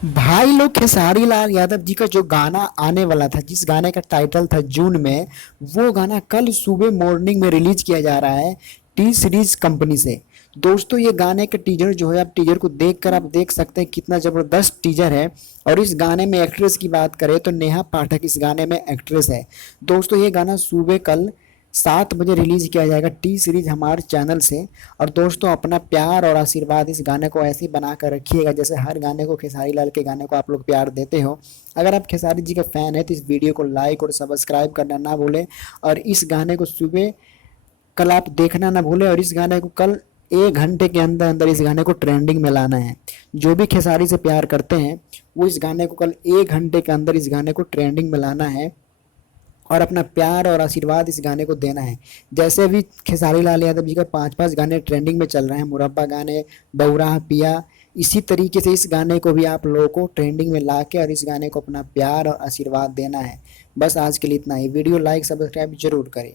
भाई लोग खेसारी लाल यादव जी का जो गाना आने वाला था, जिस गाने का टाइटल था जून में, वो गाना कल सुबह मॉर्निंग में रिलीज किया जा रहा है टी सीरीज कंपनी से। दोस्तों ये गाने का टीजर जो है, आप टीजर को देखकर आप देख सकते हैं कितना जबरदस्त टीजर है। और इस गाने में एक्ट्रेस की बात करें तो नेहा पाठक इस गाने में एक्ट्रेस है। दोस्तों ये गाना सुबह कल 7 बजे रिलीज किया जाएगा टी सीरीज हमारे चैनल से। और दोस्तों अपना प्यार और आशीर्वाद इस गाने को ऐसे ही बना कर रखिएगा जैसे हर गाने को, खेसारी लाल के गाने को आप लोग प्यार देते हो। अगर आप खेसारी जी के फैन है तो इस वीडियो को लाइक और सब्सक्राइब करना ना भूलें। और इस गाने को सुबह कल आप देखना ना भूलें। और इस गाने को कल 1 घंटे के अंदर अंदर इस गाने को ट्रेंडिंग में लाना है। जो भी खेसारी से प्यार करते हैं वो इस गाने को कल 1 घंटे के अंदर इस गाने को ट्रेंडिंग में लाना है और अपना प्यार और आशीर्वाद इस गाने को देना है। जैसे भी खेसारी लाल यादव जी का 5-5 गाने ट्रेंडिंग में चल रहे हैं, मुरब्बा गाने, बौरा पिया, इसी तरीके से इस गाने को भी आप लोगों को ट्रेंडिंग में ला के और इस गाने को अपना प्यार और आशीर्वाद देना है। बस आज के लिए इतना ही। वीडियो लाइक सब्सक्राइब जरूर करें।